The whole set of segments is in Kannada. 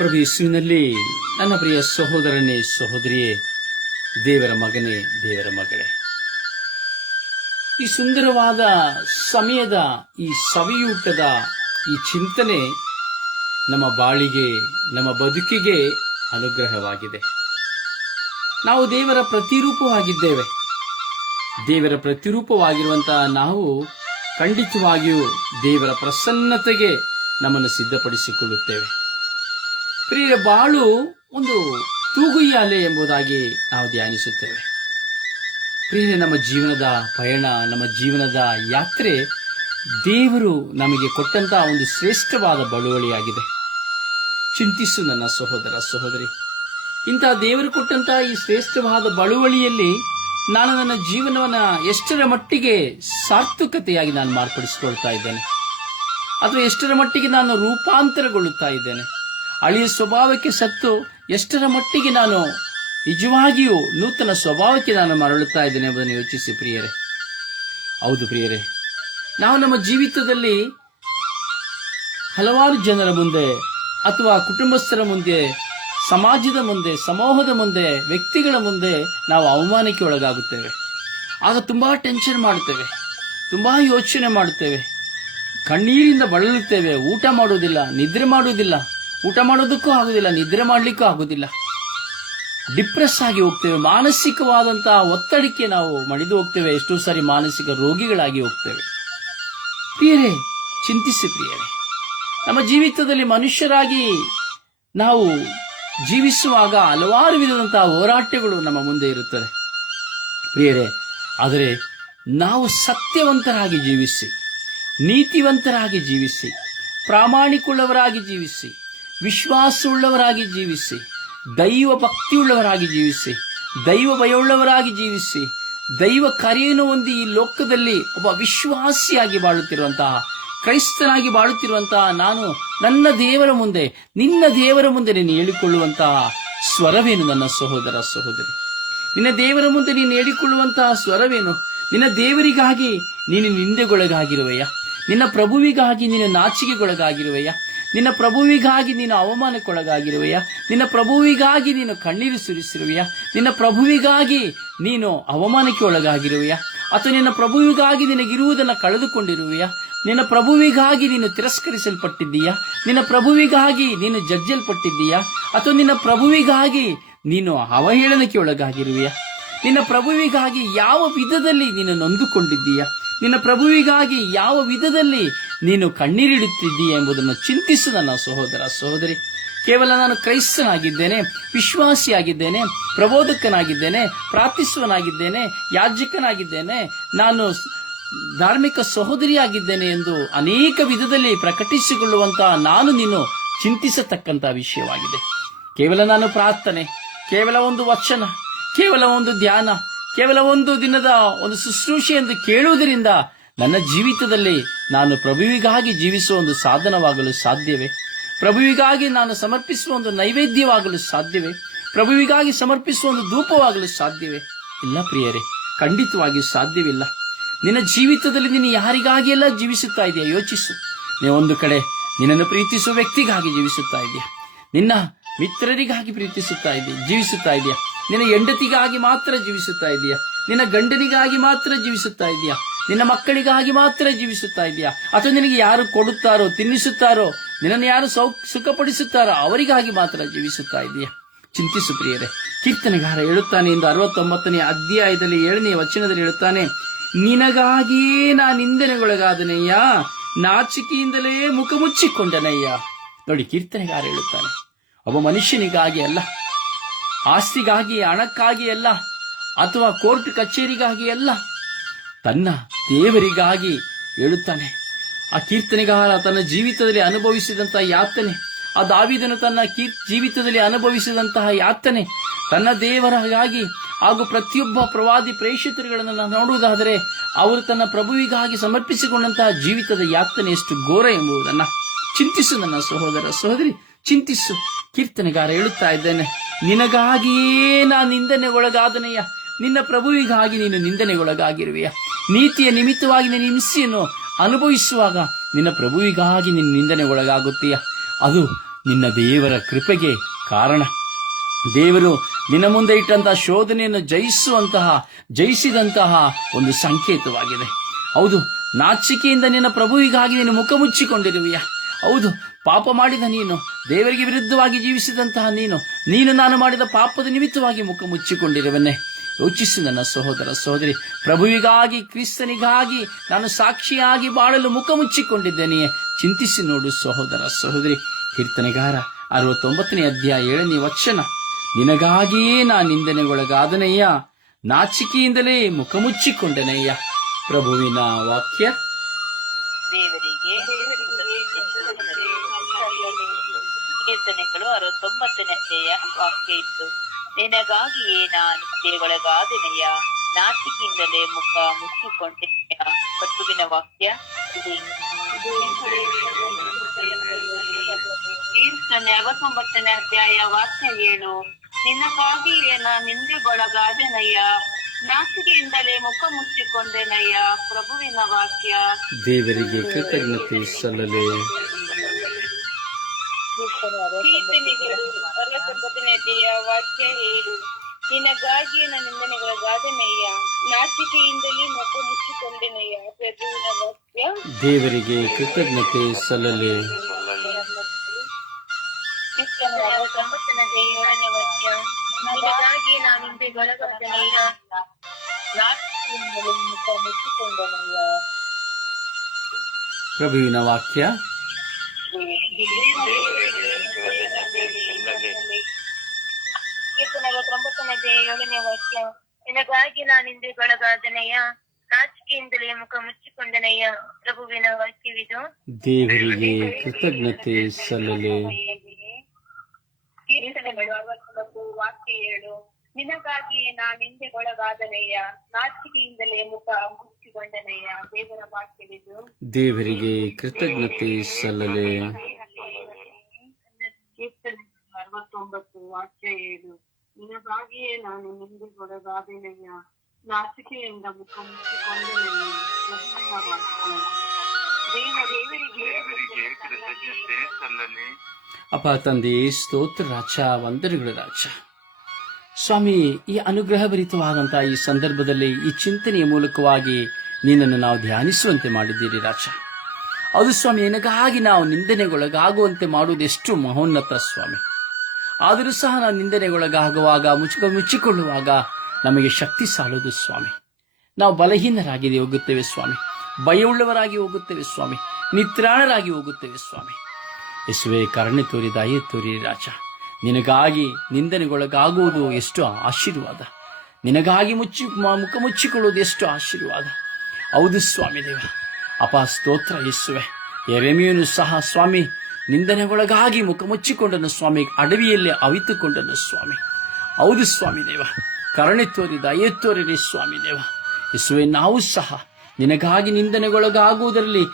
ಪ್ರಭು ನನ್ನ ಪ್ರಿಯ ಸಹೋದರನೇ, ಸಹೋದರಿಯೇ, ದೇವರ ಮಗನೇ, ದೇವರ ಮಗಳೇ. ಈ ಸುಂದರವಾದ ಸಮಯದ, ಈ ಸವಿಯೂಟದ, ಈ ಚಿಂತನೆ ನಮ್ಮ ಬಾಳಿಗೆ, ನಮ್ಮ ಬದುಕಿಗೆ ಅನುಗ್ರಹವಾಗಿದೆ. ನಾವು ದೇವರ ಪ್ರತಿರೂಪವಾಗಿದ್ದೇವೆ. ದೇವರ ಪ್ರತಿರೂಪವಾಗಿರುವಂತಹ ನಾವು ಖಂಡಿತವಾಗಿಯೂ ದೇವರ ಪ್ರಸನ್ನತೆಗೆ ನಮ್ಮನ್ನು ಸಿದ್ಧಪಡಿಸಿಕೊಳ್ಳುತ್ತೇವೆ. ಪ್ರಿಯ ಬಾಳು, ಒಂದು ತೂಗುಯ್ಯಾಲೆ ಎಂಬುದಾಗಿ ನಾವು ಧ್ಯಾನಿಸುತ್ತೇವೆ. ಪ್ರಿಯರೇ, ನಮ್ಮ ಜೀವನದ ಪಯಣ, ನಮ್ಮ ಜೀವನದ ಯಾತ್ರೆ ದೇವರು ನಮಗೆ ಕೊಟ್ಟಂತಹ ಒಂದು ಶ್ರೇಷ್ಠವಾದ ಬಳುವಳಿಯಾಗಿದೆ. ಚಿಂತಿಸು ನನ್ನ ಸಹೋದರ, ಸಹೋದರಿ. ಇಂತಹ ದೇವರು ಕೊಟ್ಟಂತಹ ಈ ಶ್ರೇಷ್ಠವಾದ ಬಳುವಳಿಯಲ್ಲಿ ನಾನು ನನ್ನ ಜೀವನವನ್ನ ಎಷ್ಟರ ಮಟ್ಟಿಗೆ ಸಾರ್ಥಕತೆಯಾಗಿ ನಾನು ಮಾರ್ಪಡಿಸಿಕೊಳ್ತಾ ಇದ್ದೇನೆ. ಅಥವಾ ಎಷ್ಟರ ಮಟ್ಟಿಗೆ ನಾನು ರೂಪಾಂತರಗೊಳ್ಳುತ್ತಾ ಇದ್ದೇನೆ. ಹಳೆಯ ಸ್ವಭಾವಕ್ಕೆ ಸತ್ತು ಎಷ್ಟರ ಮಟ್ಟಿಗೆ ನಾನು ನಿಜವಾಗಿಯೂ ನೂತನ ಸ್ವಭಾವಕ್ಕೆ ನಾನು ಮರಳುತ್ತಾ ಇದ್ದೇನೆ ಎಂಬುದನ್ನು ಯೋಚಿಸಿ ಪ್ರಿಯರೇ. ಹೌದು ಪ್ರಿಯರೇ. ನಾವು ನಮ್ಮ ಜೀವಿತದಲ್ಲಿ ಹಲವಾರು ಜನರ ಮುಂದೆ ಅಥವಾ ಕುಟುಂಬಸ್ಥರ ಮುಂದೆ, ಸಮಾಜದ ಮುಂದೆ, ಸಮೂಹದ ಮುಂದೆ, ವ್ಯಕ್ತಿಗಳ ಮುಂದೆ ನಾವು ಅವಮಾನಕ್ಕೆ ಒಳಗಾಗುತ್ತೇವೆ. ಆಗ ತುಂಬಾ ಟೆನ್ಷನ್ ಮಾಡುತ್ತೇವೆ, ತುಂಬಾ ಯೋಚನೆ ಮಾಡುತ್ತೇವೆ. ಕಣ್ಣೀರಿಂದ ಬಳಲುತ್ತೇವೆ, ಊಟ ಮಾಡುವುದಿಲ್ಲ, ನಿದ್ರೆ ಮಾಡುವುದಿಲ್ಲ. ಊಟ ಮಾಡೋದಕ್ಕೂ ಆಗುದಿಲ್ಲ, ನಿದ್ರೆ ಮಾಡಲಿಕ್ಕೂ ಆಗುದಿಲ್ಲ. ಡಿಪ್ರೆಸ್ ಆಗಿ ಹೋಗ್ತೇವೆ, ಮಾನಸಿಕವಾದಂತಹ ಒತ್ತಡಕ್ಕೆ ನಾವು ಮಣಿದು ಹೋಗ್ತೇವೆ, ಎಷ್ಟೋ ಸಾರಿ ಮಾನಸಿಕ ರೋಗಿಗಳಾಗಿ ಹೋಗ್ತೇವೆ. ಪ್ರಿಯರೇ ಚಿಂತಿಸಿ ಪ್ರಿಯರೇ ನಮ್ಮ ಜೀವಿತದಲ್ಲಿ ಮನುಷ್ಯರಾಗಿ ನಾವು ಜೀವಿಸುವಾಗ ಹಲವಾರು ವಿಧದಂತಹ ಹೋರಾಟಗಳು ನಮ್ಮ ಮುಂದೆ ಇರುತ್ತದೆ ಪ್ರಿಯರೇ, ಆದರೆ ನಾವು ಸತ್ಯವಂತರಾಗಿ ಜೀವಿಸಿ, ನೀತಿವಂತರಾಗಿ ಜೀವಿಸಿ, ಪ್ರಾಮಾಣಿಕುಳ್ಳವರಾಗಿ ಜೀವಿಸಿ ವಿಶ್ವಾಸವುಳ್ಳವರಾಗಿ ಜೀವಿಸಿ, ದೈವ ಭಕ್ತಿಯುಳ್ಳವರಾಗಿ ಜೀವಿಸಿ, ದೈವ ಭಯವುಳ್ಳವರಾಗಿ ಜೀವಿಸಿ, ದೈವ ಕರೆಯನ್ನು ಹೊಂದಿ ಈ ಲೋಕದಲ್ಲಿ ಒಬ್ಬ ವಿಶ್ವಾಸಿಯಾಗಿ ಬಾಳುತ್ತಿರುವಂತಹ, ಕ್ರೈಸ್ತನಾಗಿ ಬಾಳುತ್ತಿರುವಂತಹ ನಾನು ನನ್ನ ದೇವರ ಮುಂದೆ, ನಿನ್ನ ದೇವರ ಮುಂದೆ ನೀನು ಹೇಳಿಕೊಳ್ಳುವಂತಹ ಸ್ವರವೇನು ನನ್ನ ಸಹೋದರ ಸಹೋದರಿ? ನಿನ್ನ ದೇವರ ಮುಂದೆ ನೀನು ಹೇಳಿಕೊಳ್ಳುವಂತಹ ಸ್ವರವೇನು? ನಿನ್ನ ದೇವರಿಗಾಗಿ ನೀನು ನಿಂದೆಗೊಳಗಾಗಿರುವೆಯಾ? ನಿನ್ನ ಪ್ರಭುವಿಗಾಗಿ ನೀನು ನಾಚಿಕೆಗೊಳಗಾಗಿರುವೆಯ? ನಿನ್ನ ಪ್ರಭುವಿಗಾಗಿ ನೀನು ಅವಮಾನಕ್ಕೊಳಗಾಗಿರುವೆಯ? ನಿನ್ನ ಪ್ರಭುವಿಗಾಗಿ ನೀನು ಕಣ್ಣೀರು ಸುರಿಸಿರುವೆಯ? ನಿನ್ನ ಪ್ರಭುವಿಗಾಗಿ ನೀನು ಅವಮಾನಕ್ಕೆ ಒಳಗಾಗಿರುವೆಯ? ಅಥವಾ ನಿನ್ನ ಪ್ರಭುವಿಗಾಗಿ ನಿನಗಿರುವುದನ್ನು ಕಳೆದುಕೊಂಡಿರುವೆಯ? ನಿನ್ನ ಪ್ರಭುವಿಗಾಗಿ ನೀನು ತಿರಸ್ಕರಿಸಲ್ಪಟ್ಟಿದ್ದೀಯಾ? ನಿನ್ನ ಪ್ರಭುವಿಗಾಗಿ ನೀನು ಜಜ್ಜಲ್ಪಟ್ಟಿದ್ದೀಯಾ ಅಥವಾ ನಿನ್ನ ಪ್ರಭುವಿಗಾಗಿ ನೀನು ಅವಹೇಳನಕ್ಕೆ ಒಳಗಾಗಿರುವೆಯ? ನಿನ್ನ ಪ್ರಭುವಿಗಾಗಿ ಯಾವ ವಿಧದಲ್ಲಿ ನೀನು ನೊಂದುಕೊಂಡಿದ್ದೀಯಾ? ನಿನ್ನ ಪ್ರಭುವಿಗಾಗಿ ಯಾವ ವಿಧದಲ್ಲಿ ನೀನು ಕಣ್ಣೀರಿಡುತ್ತಿದ್ದೀಯ ಎಂಬುದನ್ನು ಚಿಂತಿಸು ನನ್ನ ಸಹೋದರ ಸಹೋದರಿ. ಕೇವಲ ನಾನು ಕ್ರೈಸ್ತನಾಗಿದ್ದೇನೆ, ವಿಶ್ವಾಸಿಯಾಗಿದ್ದೇನೆ, ಪ್ರಬೋಧಕನಾಗಿದ್ದೇನೆ ಪ್ರಾರ್ಥಿಸುವನಾಗಿದ್ದೇನೆ ಯಾಜಕನಾಗಿದ್ದೇನೆ, ನಾನು ಧಾರ್ಮಿಕ ಸಹೋದರಿಯಾಗಿದ್ದೇನೆ ಎಂದು ಅನೇಕ ವಿಧದಲ್ಲಿ ಪ್ರಕಟಿಸಿಕೊಳ್ಳುವಂತಹ ನಾನು ನೀನು ಚಿಂತಿಸತಕ್ಕಂತಹ ವಿಷಯವಾಗಿದೆ. ಕೇವಲ ನಾನು ಪ್ರಾರ್ಥನೆ, ಕೇವಲ ಒಂದು ವಚನ, ಕೇವಲ ಒಂದು ಧ್ಯಾನ, ಕೇವಲ ಒಂದು ದಿನದ ಒಂದು ಶುಶ್ರೂಷೆ ಎಂದು ಕೇಳುವುದರಿಂದ ನನ್ನ ಜೀವಿತದಲ್ಲಿ ನಾನು ಪ್ರಭುವಿಗಾಗಿ ಜೀವಿಸುವ ಒಂದು ಸಾಧನವಾಗಲು ಸಾಧ್ಯವೇ? ಪ್ರಭುವಿಗಾಗಿ ನಾನು ಸಮರ್ಪಿಸುವ ಒಂದು ನೈವೇದ್ಯವಾಗಲು ಸಾಧ್ಯವೇ? ಪ್ರಭುವಿಗಾಗಿ ಸಮರ್ಪಿಸುವ ಒಂದು ಧೂಪವಾಗಲು ಸಾಧ್ಯವೇ? ಇಲ್ಲ ಪ್ರಿಯರೇ ಖಂಡಿತವಾಗಿ ಸಾಧ್ಯವಿಲ್ಲ. ನಿನ್ನ ಜೀವಿತದಲ್ಲಿ ನೀನು ಯಾರಿಗಾಗಿ ಎಲ್ಲ ಜೀವಿಸುತ್ತಾ ಇದೆಯಾ? ಯೋಚಿಸು. ನೀವು ಒಂದು ಕಡೆ ನಿನ್ನನ್ನು ಪ್ರೀತಿಸುವ ವ್ಯಕ್ತಿಗಾಗಿ ಜೀವಿಸುತ್ತಾ ಇದೆಯಾ? ನಿನ್ನ ಮಿತ್ರರಿಗಾಗಿ ಪ್ರೀತಿಸುತ್ತಾ ಇದೆಯಾ? ಜೀವಿಸುತ್ತಾ ಇದೆಯಾ? ನಿನ್ನ ಹೆಂಡತಿಗಾಗಿ ಮಾತ್ರ ಜೀವಿಸುತ್ತಾ ಇದೆಯಾ? ನಿನ್ನ ಗಂಡನಿಗಾಗಿ ಮಾತ್ರ ಜೀವಿಸುತ್ತಾ ಇದೆಯಾ? ನಿನ್ನ ಮಕ್ಕಳಿಗಾಗಿ ಮಾತ್ರ ಜೀವಿಸುತ್ತಾ ಇದೆಯಾ ಅಥವಾ ನಿನಗೆ ಯಾರು ಕೊಡುತ್ತಾರೋ, ತಿನ್ನಿಸುತ್ತಾರೋ, ನಿನ್ನನ್ನು ಯಾರು ಸೌ, ಸುಖಪಡಿಸುತ್ತಾರೋ, ಅವರಿಗಾಗಿ ಮಾತ್ರ ಜೀವಿಸುತ್ತಾ ಇದೆಯಾ ಚಿಂತಿಸು ಪ್ರಿಯರೇ. ಕೀರ್ತನೆಗಾರ ಹೇಳುತ್ತಾನೆ ಎಂದು ಅರವತ್ತೊಂಬತ್ತನೇ ಅಧ್ಯಾಯದಲ್ಲಿ ಏಳನೇ ವಚನದಲ್ಲಿ ಹೇಳುತ್ತಾನೆ, ನಿನಗಾಗಿಯೇ ನಾ ನಿಂದನೆಗೊಳಗಾದನಯ್ಯ, ನಾಚಿಕೆಯಿಂದಲೇ ಮುಖ ಮುಚ್ಚಿಕೊಂಡನಯ್ಯ ನೋಡಿ, ಕೀರ್ತನೆಗಾರ ಹೇಳುತ್ತಾನೆ, ಒಬ್ಬ ಮನುಷ್ಯನಿಗಾಗಿ ಅಲ್ಲ, ಆಸ್ತಿಗಾಗಿ, ಹಣಕ್ಕಾಗಿ ಅಲ್ಲ, ಅಥವಾ ಕೋರ್ಟ್ ಕಚೇರಿಗಾಗಿ ಅಲ್ಲ ತನ್ನ ದೇವರಿಗಾಗಿ ಹೇಳುತ್ತಾನೆ ಆ ಕೀರ್ತನೆಗಾರ ತನ್ನ ಜೀವಿತದಲ್ಲಿ ಅನುಭವಿಸಿದಂತಹ ಯಾತನೆ, ಆ ದಾವಿದನು ತನ್ನ ಕೀರ್, ಜೀವಿತದಲ್ಲಿ ಅನುಭವಿಸಿದಂತಹ ಯಾತನೆ, ತನ್ನ ದೇವರಿಗಾಗಿ ಹಾಗೂ ಪ್ರತಿಯೊಬ್ಬ ಪ್ರವಾದಿ ಪ್ರೇಕ್ಷಿತರುಗಳನ್ನು ನಾವು ನೋಡುವುದಾದರೆ ಅವರು ತನ್ನ ಪ್ರಭುವಿಗಾಗಿ ಸಮರ್ಪಿಸಿಕೊಂಡಂತಹ ಜೀವಿತದ ಯಾತನೆ ಎಷ್ಟು ಘೋರ ಎಂಬುದನ್ನು ಚಿಂತಿಸು ನನ್ನ ಸಹೋದರ ಸಹೋದರಿ, ಚಿಂತಿಸು. ಕೀರ್ತನೆಗಾರ ಹೇಳುತ್ತಾ ಇದ್ದೇನೆ, ನಿನಗಾಗಿಯೇ ನಾ ನಿಂದನೆಗೊಳಗಾದನೆಯ ನಿನ್ನ ಪ್ರಭುವಿಗಾಗಿ ನೀನು ನಿಂದನೆಗೊಳಗಾಗಿರುವೆಯ? ನೀತಿಯ ನಿಮಿತ್ತವಾಗಿ ನಿನ್ನ ಹಿಂಸೆಯನ್ನು ಅನುಭವಿಸುವಾಗ ನಿನ್ನ ಪ್ರಭುವಿಗಾಗಿ ನಿನ್ನ ನಿಂದನೆಗೊಳಗಾಗುತ್ತೀಯ? ಅದು ನಿನ್ನ ದೇವರ ಕೃಪೆಗೆ ಕಾರಣ. ದೇವರು ನಿನ್ನ ಮುಂದೆ ಇಟ್ಟಂತಹ ಶೋಧನೆಯನ್ನು ಜಯಿಸುವಂತಹ, ಜಯಿಸಿದಂತಹ ಒಂದು ಸಂಕೇತವಾಗಿದೆ. ಹೌದು, ನಾಚಿಕೆಯಿಂದ ನಿನ್ನ ಪ್ರಭುವಿಗಾಗಿ ನೀನು ಮುಖ ಮುಚ್ಚಿಕೊಂಡಿರುವೆಯ? ಹೌದು, ಪಾಪ ಮಾಡಿದ ನೀನು, ದೇವರಿಗೆ ವಿರುದ್ಧವಾಗಿ ಜೀವಿಸಿದಂತಹ ನೀನು ನೀನು ನಾನು ಮಾಡಿದ ಪಾಪದ ನಿಮಿತ್ತವಾಗಿ ಮುಖ ಮುಚ್ಚಿಕೊಂಡಿರುವನ್ನೇ ಯೋಚಿಸು ನನ್ನ ಸಹೋದರ ಸಹೋದರಿ. ಪ್ರಭುವಿಗಾಗಿ, ಕ್ರಿಸ್ತನಿಗಾಗಿ ನಾನು ಸಾಕ್ಷಿಯಾಗಿ ಬಾಳಲು ಮುಖ ಮುಚ್ಚಿಕೊಂಡಿದ್ದೇನೆಯೇ ಚಿಂತಿಸಿ ನೋಡು ಸಹೋದರ ಸಹೋದರಿ. ಕೀರ್ತನೆಗಾರ ಅರವತ್ತೊಂಬತ್ತನೇ ಅಧ್ಯಾಯ ಏಳನೇ ವಚನ. ನಿನಗಾಗಿಯೇ ನಾ ನಿಂದನೆಗೊಳಗಾದನಯ್ಯ. ನಾಚಿಕೆಯಿಂದಲೇ ಮುಖ ಮುಚ್ಚಿಕೊಂಡನಯ್ಯ. ಪ್ರಭುವಿನ ವಾಕ್ಯ? ಕೀರ್ತನೆಗಳು ಅರವತ್ತೊಂಬತ್ತನೇ ಅಧ್ಯಾಯ ವಾಕ್ಯ ಇತ್ತು. ನಿನಗಾಗಿಯೇ ನಾನು ದೇವಳಗಾದೆನೆಯ ನಾಚಿಕೆಯಿಂದಲೇ ಮುಖ ಮುಚ್ಚಿಕೊಂಡೆಯ ಪ್ರಭುವಿನ ವಾಕ್ಯ? ಕೀರ್ತನೆ ಅರವತ್ತೊಂಬತ್ತನೇ ಅಧ್ಯಾಯ ವಾಕ್ಯ ಏಳು ನಿನಗಾಗಿಯೇ ನಾನು ನಿಂದೆಗೊಳಗಾದೆನಯ್ಯ ನಾಚಿಕೆಯಿಂದಲೇ ಮುಖ ಮುಚ್ಚಿಕೊಂಡೆನಯ್ಯ ಪ್ರಭುವಿನ ವಾಕ್ಯ? ದೇವರಿಗೆ ಕೃತಜ್ಞತೆ ಸಲ್ಲಲೆ. ಕೀರ್ತನೆಗಳು ಅಧ್ಯಾಯ ವಾಕ್ಯ ಹೇಳು. ನಿನಗಾಗಿ ನನ್ನ ನಿಂದನೆಗಳ ಗಾದನೆಯ ನಾಚಿಕೆಯಿಂದಲೇ ಮುಖ ಮುಚ್ಚಿಕೊಂಡೆನೆಯ ಪ್ರಭುವಿನ ವಾಕ್ಯ. ದೇವರಿಗೆ ಕೃತಜ್ಞತೆ ಸಲ್ಲಲೆ. ಏಳನೇ ವಾಕ್ಯ. ನಿನಗಾಗಿ ನಾನು ನಿಂದೆಗೊಳಗಾದೆನಯ್ಯ ನಾಚಿಕೆಯಿಂದಲೇ ಮುಖ ಮುಚ್ಚಿಕೊಂಡೆನಯ್ಯ ಪ್ರಭುವಿನ ವಾಕ್ಯ. ಏಳನೇ ವಾಕ್ಯ ನಿನಗಾಗಿ ನಾನಿಂದೆಗೊಳಗಾದನೆಯ ನಾಚಿಕೆಯಿಂದಲೇ ಮುಖ ಮುಚ್ಚಿಕೊಂಡನೆಯ ಪ್ರಭುವಿನ ವಾಕ್ಯವಿದು. ದೇವರಿಗೆ ಕೃತಜ್ಞತೆ ಸಲ್ಲಲೆ. ಕೀರ್ತನೆಗಳು ಅರವತ್ತೊಂಬತ್ತು ವಾಕ್ಯ ಏಳು ನಿನಗಾಗಿ ನಾನಿಂದೆಗೊಳಗಾದನೆಯ ನಾಚಿಕೆಯಿಂದಲೇ ಮುಖ ಮುಚ್ಚಿಕೊಂಡನೆಯ? ದೇವರ ವಾಕ್ಯವಿದು. ದೇವರಿಗೆ ಕೃತಜ್ಞತೆ ಸಲ್ಲಲೆ. ಕೀರ್ತನೆ ಅರವತ್ತೊಂಬತ್ತು ವಾಕ್ಯ ಏಳು ನಿನಗಾಗಿಯೇ ನಾನು ನಿಂದೆಗೊಳಗಾದೆನಯ್ಯ ನಾಚಿಕೆಯಿಂದ ಮುಖ ಮುಚ್ಚಿಕೊಂಡೆನಯ್ಯ. ದೇವರಿಗೆ ಅಪ್ಪ ತಂದೆ ಸ್ತೋತ್ರ ರಾಜ ವಂದನೆಗಳು ರಾಜ. ಸ್ವಾಮಿ ಈ ಅನುಗ್ರಹ ಭರಿತವಾದಂತಹ ಈ ಸಂದರ್ಭದಲ್ಲಿ ಈ ಚಿಂತನೆಯ ಮೂಲಕವಾಗಿ ನಿನ್ನನ್ನು ನಾವು ಧ್ಯಾನಿಸುವಂತೆ ಮಾಡಿದ್ದೀರಿ ರಾಜ. ಅದು ಸ್ವಾಮಿ ನಿನಗಾಗಿ ನಾವು ನಿಂದನೆಗೊಳಗಾಗುವಂತೆ ಮಾಡುವುದೆಷ್ಟು ಮಹೋನ್ನತ ಸ್ವಾಮಿ. ಆದರೂ ಸಹ ನಾವು ನಿಂದನೆಗೊಳಗಾಗುವಾಗ ಮುಚ್ಚ ಮುಚ್ಚಿಕೊಳ್ಳುವಾಗ ನಮಗೆ ಶಕ್ತಿ ಸಾಲದು ಸ್ವಾಮಿ. ನಾವು ಬಲಹೀನರಾಗಿ ಹೋಗುತ್ತೇವೆ ಸ್ವಾಮಿ. ಭಯವುಳ್ಳವರಾಗಿ ಹೋಗುತ್ತೇವೆ ಸ್ವಾಮಿ. ನಿತ್ರಾಣರಾಗಿ ಹೋಗುತ್ತೇವೆ ಸ್ವಾಮಿ. ಯೇಸುವೆ, ಕರ್ಣಿ ತೋರಿ, ದಾಯಿ ತೋರಿ ರಾಜ. ನಿನಗಾಗಿ ನಿಂದನೆಗೊಳಗಾಗುವುದು ಎಷ್ಟು ಆಶೀರ್ವಾದ. ನಿನಗಾಗಿ ಮುಚ್ಚಿ ಮುಖ ಮುಚ್ಚಿಕೊಳ್ಳುವುದು ಎಷ್ಟು ಆಶೀರ್ವಾದ. ಹೌದು ಸ್ವಾಮಿ ದೇವ. ಅಪ ಸ್ತೋತ್ರ ಯೇಸುವೆ. ಎರೆಮಿಯನು ಸಹ ಸ್ವಾಮಿ ನಿಂದನೆಗೊಳಗಾಗಿ ಮುಖ ಮುಚ್ಚಿಕೊಂಡನು ಸ್ವಾಮಿ, ಅಡವಿಯಲ್ಲಿ ಅವಿತುಕೊಂಡನು ಸ್ವಾಮಿ. ಹೌದು ಸ್ವಾಮಿ ದೇವ, ಕರುಣೆ ತೋರಿ, ದಯೆ ತೋರಿರಿ ಸ್ವಾಮಿ ದೇವ. ಯೇಸುವೆ, ನಾವು ಸಹ ನಿನಗಾಗಿ ನಿಂದನೆಗೊಳಗಾಗುವುದರಲ್ಲಿ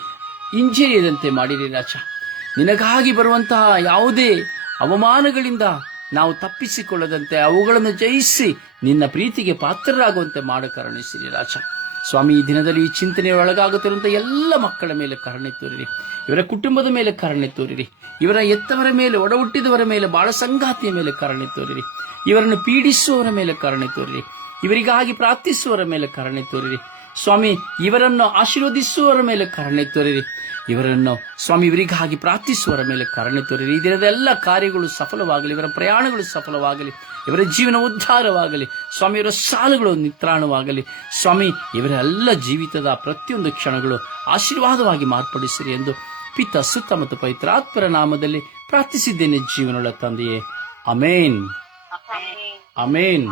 ಹಿಂಜರಿಯದಂತೆ ಮಾಡಿರಿ ರಾಜ. ನಿನಗಾಗಿ ಬರುವಂತಹ ಯಾವುದೇ ಅವಮಾನಗಳಿಂದ ನಾವು ತಪ್ಪಿಸಿಕೊಳ್ಳದಂತೆ ಅವುಗಳನ್ನು ಜಯಿಸಿ ನಿನ್ನ ಪ್ರೀತಿಗೆ ಪಾತ್ರರಾಗುವಂತೆ ಮಾಡ ಕರುಣಿಸಿರಿ ರಾಜ. ಸ್ವಾಮಿ, ಈ ದಿನದಲ್ಲಿ ಈ ಚಿಂತನೆ ಒಳಗಾಗುತ್ತಿರುವಂತಹ ಎಲ್ಲ ಮಕ್ಕಳ ಮೇಲೆ ಕರುಣೆ ತೋರಿರಿ. ಇವರ ಕುಟುಂಬದ ಮೇಲೆ ಕರುಣೆ ತೋರಿರಿ. ಇವರ ಎತ್ತವರ ಮೇಲೆ ಒಡ ಹುಟ್ಟಿದವರ ಮೇಲೆ, ಬಾಳ ಸಂಗಾತಿಯ ಮೇಲೆ ಕರುಣೆ ತೋರಿರಿ. ಇವರನ್ನು ಪೀಡಿಸುವವರ ಮೇಲೆ ಕರುಣೆ ತೋರಿರಿ. ಇವರಿಗಾಗಿ ಪ್ರಾರ್ಥಿಸುವವರ ಮೇಲೆ ಕರುಣೆ ತೋರಿರಿ. ಸ್ವಾಮಿ, ಇವರನ್ನು ಆಶೀರ್ವದಿಸುವವರ ಮೇಲೆ ಕರುಣೆ ತೋರಿರಿ. ಇವರನ್ನು ಸ್ವಾಮಿ, ಇವರಿಗಾಗಿ ಪ್ರಾರ್ಥಿಸುವವರ ಮೇಲೆ ಕರುಣೆ ತೋರಿರಿ. ಈ ದಿನದ ಎಲ್ಲ ಕಾರ್ಯಗಳು ಸಫಲವಾಗಲಿ, ಇವರ ಪ್ರಯಾಣಗಳು ಸಫಲವಾಗಲಿ. ಇವರ ಜೀವನ ಉದ್ಧಾರವಾಗಲಿ ಸ್ವಾಮಿ ಇವರ ಸಾಲುಗಳು ನಿತ್ರಾಣವಾಗಲಿ ಸ್ವಾಮಿ ಇವರ ಎಲ್ಲ ಜೀವಿತದ ಪ್ರತಿಯೊಂದು ಕ್ಷಣಗಳು ಆಶೀರ್ವಾದವಾಗಿ ಮಾರ್ಪಡಿಸಿರಿ ಎಂದು ಪಿತ ಸುತ್ತ ಮತ್ತು ಪವಿತ್ರಾತ್ಮರ ನಾಮದಲ್ಲಿ ಪ್ರಾರ್ಥಿಸಿದ್ದೇನೆ ಜೀವನಗಳ ತಂದೆಯೇ. ಅಮೇನ್. ಅಮೇನ್.